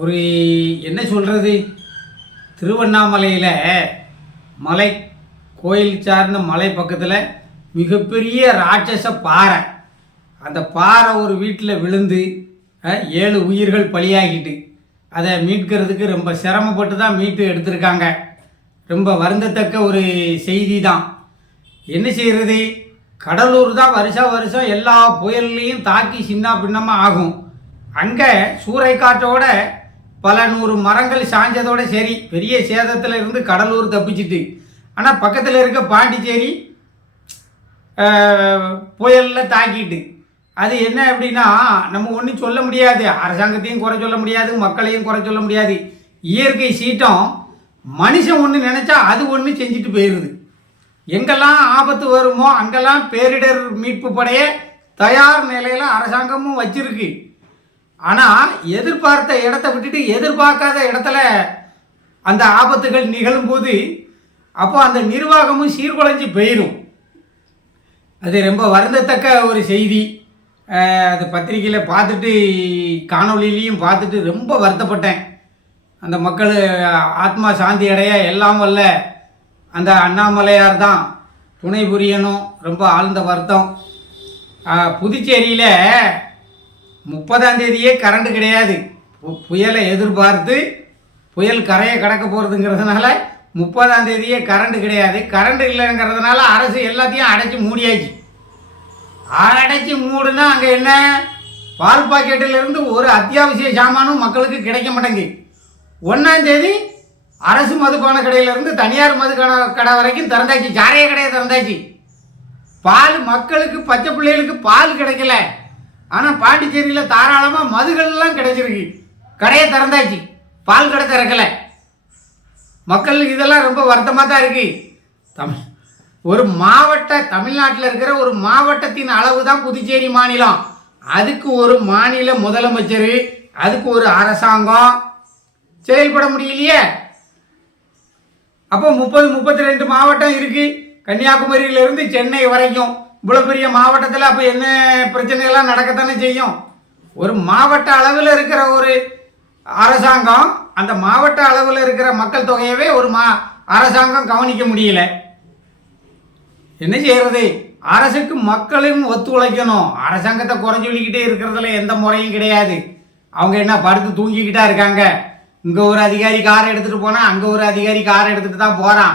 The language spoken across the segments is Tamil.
ஒரு என்ன சொல்கிறது திருவண்ணாமலையில் மலை கோயில் சார்ந்த மலை பக்கத்தில் மிகப்பெரிய ராட்சச பாறை. அந்த பாறை ஒரு வீட்டில் விழுந்து ஏழு உயிர்கள் பலியாகிட்டு அதை மீட்கிறதுக்கு ரொம்ப சிரமப்பட்டு தான் மீட்டு எடுத்திருக்காங்க. ரொம்ப வருந்தத்தக்க ஒரு செய்தி தான் என்ன செய்கிறது கடலூர் தான் வருஷம் வருஷம் எல்லா புயல்லையும் தாக்கி சின்ன பின்னமாக ஆகும். அங்கே சூறைக்காற்றோட பல நூறு மரங்கள் சாஞ்சதோட சரி பெரிய சேதத்தில் இருந்து கடலூர் தப்பிச்சிட்டு. ஆனால் பக்கத்தில் இருக்க பாண்டிச்சேரி புயலில் தாக்கிட்டு. அது என்ன அப்படின்னா நம்ம ஒன்றும் சொல்ல முடியாது. அரசாங்கத்தையும் குறை சொல்ல முடியாது மக்களையும் குறை சொல்ல முடியாது. இயற்கை சீட்டம் மனுஷன் ஒன்று நினச்சா அது ஒன்று செஞ்சுட்டு போயிடுது எங்கெல்லாம் ஆபத்து வருமோ அங்கெல்லாம் பேரிடர் மீட்பு படையை தயார் நிலையில் அரசாங்கமும் வச்சிருக்கு. ஆனால் எதிர்பார்த்த இடத்த விட்டுட்டு எதிர்பார்க்காத இடத்துல அந்த ஆபத்துகள் நிகழும்போது அப்போ அந்த நிர்வாகமும் சீர்குலைஞ்சு போயிடும் அது ரொம்ப வருந்தத்தக்க ஒரு செய்தி. அது பத்திரிக்கையில் பார்த்துட்டு காணொலியிலையும் பார்த்துட்டு ரொம்ப வருத்தப்பட்டேன். அந்த மக்கள் ஆத்மா சாந்தி அடைய எல்லாம் வல்ல அந்த அண்ணாமலையார் தான் துணை புரியணும் ரொம்ப ஆழ்ந்த வருத்தம். புதுச்சேரியில் முப்பதாம் தேதியே கரண்ட் கிடையாது. பு- புயலை எதிர்பார்த்து புயல் கரையை கடக்க போகிறதுங்கிறதுனால முப்பதாம் தேதியே கரண்ட் கிடையாது. கரண்ட் இல்லைங்கிறதுனால அரசு எல்லாத்தையும் அடைச்சி மூடியாச்சு. அடைச்சி மூடுனா அங்கே என்ன? பால் பாக்கெட்டில் இருந்து ஒரு அத்தியாவசிய சாமானும் மக்களுக்கு கிடைக்க மாட்டேங்குது. ஒன்றாம் தேதி அரசு மதுபான கடையிலேருந்து தனியார் மது கடை கடை வரைக்கும் திறந்தாச்சு. சாரைய கடையை திறந்தாச்சு. பால் மக்களுக்கு பச்சை பிள்ளைகளுக்கு பால் கிடைக்கல. ஆனால் பாண்டிச்சேரியில் தாராளமாக மதுகள்லாம் கிடைச்சிருக்கு. கடையை திறந்தாச்சு. பால் கடை திறக்கலை. மக்களுக்கு இதெல்லாம் ரொம்ப வருத்தமாக தான் இருக்குது தமிழ் ஒரு மாவட்ட தமிழ்நாட்டில் இருக்கிற ஒரு மாவட்டத்தின் அளவு தான் புதுச்சேரி மாநிலம். அதுக்கு ஒரு மாநில முதலமைச்சர் அதுக்கு ஒரு அரசாங்கம். செயல்பட முடியலையே. அப்போ முப்பது முப்பத்தி ரெண்டு மாவட்டம் இருக்குது கன்னியாகுமரியிலிருந்து சென்னை வரைக்கும். இவ்வளோ பெரிய மாவட்டத்தில் அப்போ என்ன பிரச்சனைகள்லாம் நடக்கத்தானே செய்யும்? ஒரு மாவட்ட அளவில் இருக்கிற ஒரு அரசாங்கம் அந்த மாவட்ட அளவில் இருக்கிற மக்கள் தொகையவே ஒரு மா அரசாங்கம் கவனிக்க முடியல. என்ன செய்யறது? அரசுக்கு மக்களையும் ஒத்துழைக்கணும். அரசாங்கத்தை குறை சொல்லிக்கிட்டே இருக்கிறதுல எந்த முறையும் கிடையாது. அவங்க என்ன படுத்து தூங்கிக்கிட்டா இருக்காங்க? இங்கே ஒரு அதிகாரி கார் எடுத்துகிட்டு போனால் அங்கே ஒரு அதிகாரி கார் எடுத்துகிட்டு தான் போகிறான்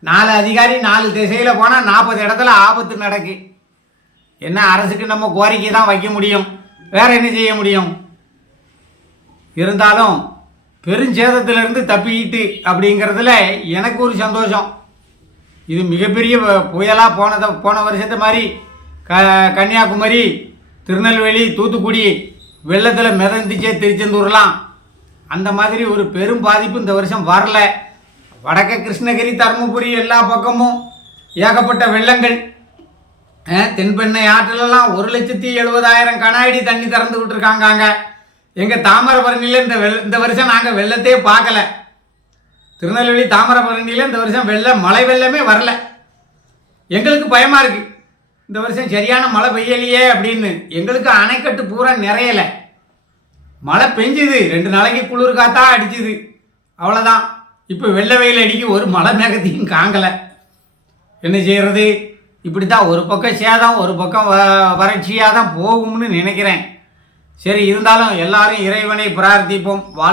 நாலு அதிகாரி நாலு திசையில் போனால் நாற்பது இடத்துல ஆபத்து நடக்கு. என்ன அரசுக்கு நம்ம கோரிக்கை தான் வைக்க முடியும்? வேற என்ன செய்ய முடியும்? இருந்தாலும் பெருஞ்சேதத்திலிருந்து தப்பிக்கிட்டு அப்படிங்கிறதுல எனக்கு ஒரு சந்தோஷம். இது மிகப்பெரிய வ- போனதை போன வருஷத்தை மாதிரி க கன்னியாகுமரி திருநெல்வேலி தூத்துக்குடி வெள்ளத்தில் மிதந்துச்சே திருச்செந்தூர்லாம். அந்த மாதிரி ஒரு பெரும் பாதிப்பு இந்த வருஷம் வரல. வடக்க கிருஷ்ணகிரி தருமபுரி எல்லா பக்கமும் ஏகப்பட்ட வெள்ளங்கள். தென்பெண்ணை ஆற்றிலெல்லாம் ஒரு லட்சத்தி எழுபதாயிரம் கன அடி தண்ணி திறந்து விட்டுருக்காங்க எங்கள் தாமிரபரணியில் இந்த வெள்ள இந்த வருஷம் நாங்கள் வெள்ளத்தையே பார்க்கல. திருநெல்வேலி தாமிரபரணியில் இந்த வருஷம் வெள்ளம் மழை வெள்ளமே வரல. எங்களுக்கு பயமாக இருக்குது இந்த வருஷம் சரியான மழை பெய்யலையே அப்படின்னு. எங்களுக்கு அணைக்கட்டு பூரா நிறையலை. மழை பெஞ்சுது. ரெண்டு நாளைக்கு குளிர் காத்தா அடிச்சுது. அவ்வளோதான் இப்போ வெள்ளை வெயில் அடிக்க ஒரு மலை மேகத்தையும் காங்கலை. என்ன செய்கிறது இப்படி தான் ஒரு பக்கம் சேதம் ஒரு பக்கம் வ வறட்சியாக தான் போகும்னு நினைக்கிறேன். சரி இருந்தாலும் எல்லாரும் இறைவனை பிரார்த்திப்போம். வாழ்